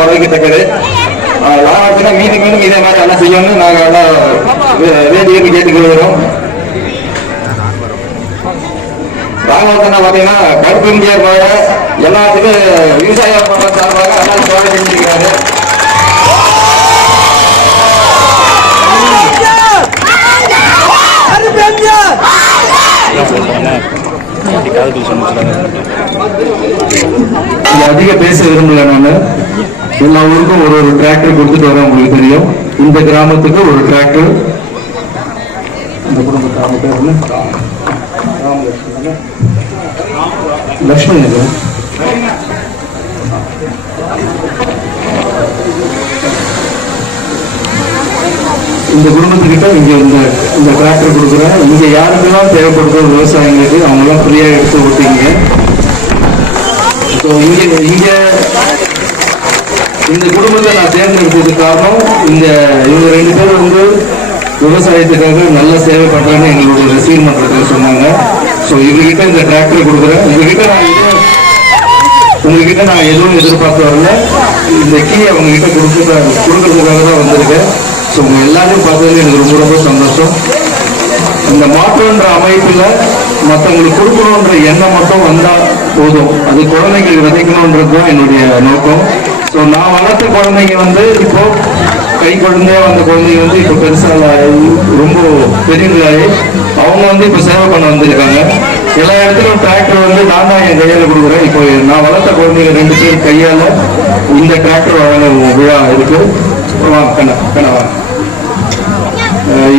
வரவேற்கத்தக்கது. லாபத்தினா மீண்டும் இதே மாதிரி எல்லாம் செய்யணும்னு நாங்கள் எல்லாம் வேண்டியிருந்து கேட்டுக்கொள்கிறோம். ராமவர்த்தனா பார்த்தீங்கன்னா கருப்பு இந்தியர் எல்லாத்துக்கும் விவசாய சார்பாக எல்லாம் சோழ செஞ்சிருக்காரு. அதிக பேச விரும்பல. நான் எல்லா ஊருக்கும் ஒரு டிராக்டர் கொடுத்துட்டு வரேன். உங்களுக்கு தெரியும், இந்த கிராமத்துக்கு ஒரு டிராக்டர். இந்த குடும்பத்தான பேர் லட்சுமி. இந்த குடும்பத்துக்கிட்ட இங்க இந்த டிராக்டர் கொடுக்குறேன். இங்க யாருக்கெல்லாம் தேவைப்படுதோ விவசாயிங்களுக்கு அவங்கெல்லாம் ஃப்ரீயா எடுத்து விட்டீங்க. இங்க இந்த குடும்பத்தை நான் தேர்ந்தெடுத்ததுக்கு காரணம் இவங்க 2 பேர் விவசாயத்துக்காக நல்ல சேவை பண்றாங்க. எங்களுடைய ரசீல் மன்றத்தில் சொன்னாங்க. ஸோ இவர்கிட்ட இந்த டிராக்டர் கொடுக்குறேன். உங்ககிட்ட நான் எதுவும் எதிர்பார்த்து வரல. இந்த கீ அவங்க கிட்ட கொடுக்கறதுக்காக தான் வந்திருக்கேன். ஸோ உங்க எல்லாரையும் பார்த்ததுல எனக்கு ரொம்ப ரொம்ப சந்தோஷம். இந்த மாற்றம்ன்ற அமைப்புல மற்றவங்களுக்கு கொடுக்கணுன்ற எண்ணம் மட்டும் வந்தா போதும். அது குழந்தைங்களுக்கு விதைக்கணுன்றது தான் என்னுடைய நோக்கம். ஸோ நான் வளர்த்த குழந்தைங்க இப்போ கை குழந்தையா வந்த குழந்தைங்க இப்போ பெருசாக ரொம்ப பெரியவங்களாகி அவங்க இப்போ சேவை பண்ண வந்திருக்காங்க. எல்லா இடத்துலையும் டிராக்டர் நான் தான் என் கையால் கொடுக்குறேன். இப்போ நான் வளர்த்த குழந்தைங்க 2 பேர் கையால் இந்த டிராக்டர் வழங்க விழா இருக்கு. கண்ணவா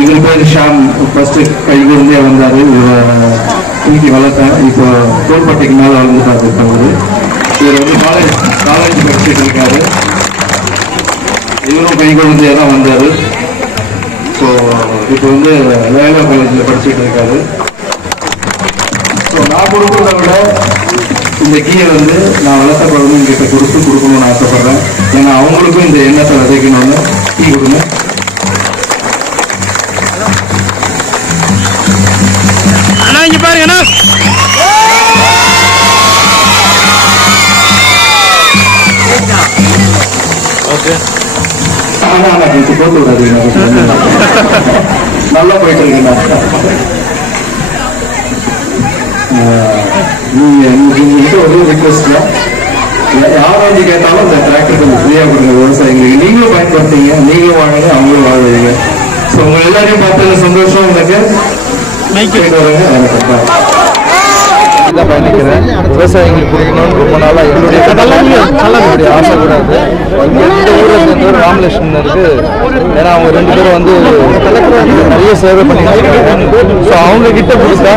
இவர் பேர் ஷாம். ஃபர்ஸ்ட் கை குழந்தையா வந்தாரு. தூக்கி வளர்த்தேன். இப்போ தோள்பட்டைக்கு மேலே வளர்ந்துட்டாரு. அவரு இவர் காலேஜ் படிச்சுட்டு இருக்காரு. இவரும் கை குழந்தையா தான் வந்தாரு. ஸோ இப்போ லேலா காலேஜில் படிச்சுட்டு இருக்காரு. ஸோ நான் கொடுக்குறத விட இந்த கீயை நான் வளர்த்த குழந்தைங்கிட்ட கொடுக்கணும்னு ஆசைப்படுறேன். ஏன்னா அவங்களுக்கும் இந்த எண்ணத்தை விதைக்கணும்னு கீ கொடுங்க. இங்க பாருங்க. ஓகே, போட்டு விடாதீங்க. நல்லா போயிட்டு இருக்கீங்க. நீங்க ஒரு ரிக்வெஸ்ட் தான், யாராவது கேட்டாலும் இந்த டிராக்டர் கொஞ்சம் ஃப்ரீயா கொடுங்க விவசாயிகளுக்கு. நீங்களும் பயன்படுத்தீங்க, நீங்களும் வாழுங்க, அவங்களும் வாழ்வீங்க. ஸோ உங்க எல்லாரையும் பார்த்தது சந்தோஷம். எனக்கு பயணிக்கிறேன். விவசாயிகளுக்கு கொடுக்கணும்னு ரொம்ப நாளாக என்னுடைய ஆசை கூட அது. இந்த ஊரில் சேர்ந்து ராமலட்சுமன் இருக்கு. ஏன்னா அவங்க 2 பேரும் நிறைய சேவை பண்ணிட்டு. ஸோ அவங்க கிட்ட கொடுத்தா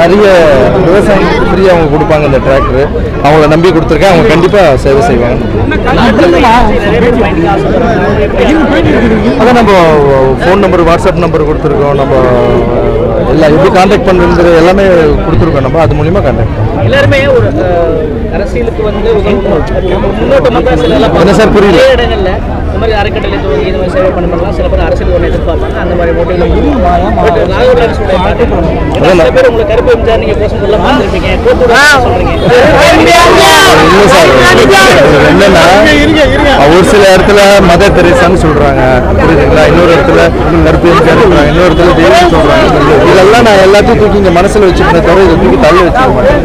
நிறைய விவசாயிகளுக்கு ஃப்ரீயாக அவங்க கொடுப்பாங்க இந்த டிராக்டர். அவங்கள நம்பி கொடுத்துருக்கேன். அவங்க கண்டிப்பாக சேவை செய்வாங்க. அதான் நம்ம ஃபோன் நம்பர், வாட்ஸ்அப் நம்பர் கொடுத்துருக்கோம். நம்ம எல்லாம் எப்படி கான்டாக்ட் பண்ணுறது எல்லாமே கொடுத்துருக்கோம். நம்ம அது மூலியமாக கான்டாக்ட் பண்ணுவோம். எல்லாருமே ஒரு அரசியலுக்கு என்ன சார் புரியல? இடங்கள்ல இந்த மாதிரி அறக்கட்டளை துவங்கி இந்த மாதிரி சேவை பண்ணலாம். சில பேர் அரசியல் ஒன்று எதிர்பார்ப்பாங்க. அந்த மாதிரி மோட்டிவ்ல பேர் உங்களுக்கு கருப்பு எம்ஜிஆர் நீங்க பேசும்போது பார்த்துருப்பீங்க. சொல்றீங்க இல்லை சார், என்னன்னா ஒரு சில இடத்துல மதர் தெரேசான்னு சொல்றாங்க, புரியுதுங்களா? இன்னொரு இடத்துல கருப்பு எம்ஜிஆர் சொல்றாங்க, இன்னொரு இடத்துல தெய்வம் சொல்றாங்க. இதெல்லாம் நான் எல்லாத்தையும் தூக்கி இங்கே மனசில் வச்சுக்கிறேன் தவிர இதை தூக்கி தள்ளி வச்சுக்க மாட்டேன்.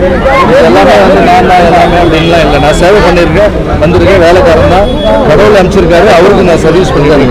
எல்லாமே நான் எல்லாமே அப்படின்லாம் இல்லை. நான் சேவை பண்ணியிருக்கேன், வந்திருக்கேன். வேலைக்காரன் தான், கடவுள் அனுப்பிச்சிருக்காரு. அவருக்கு நான் சர்வீஸ் பண்ணிக்கிறேன்.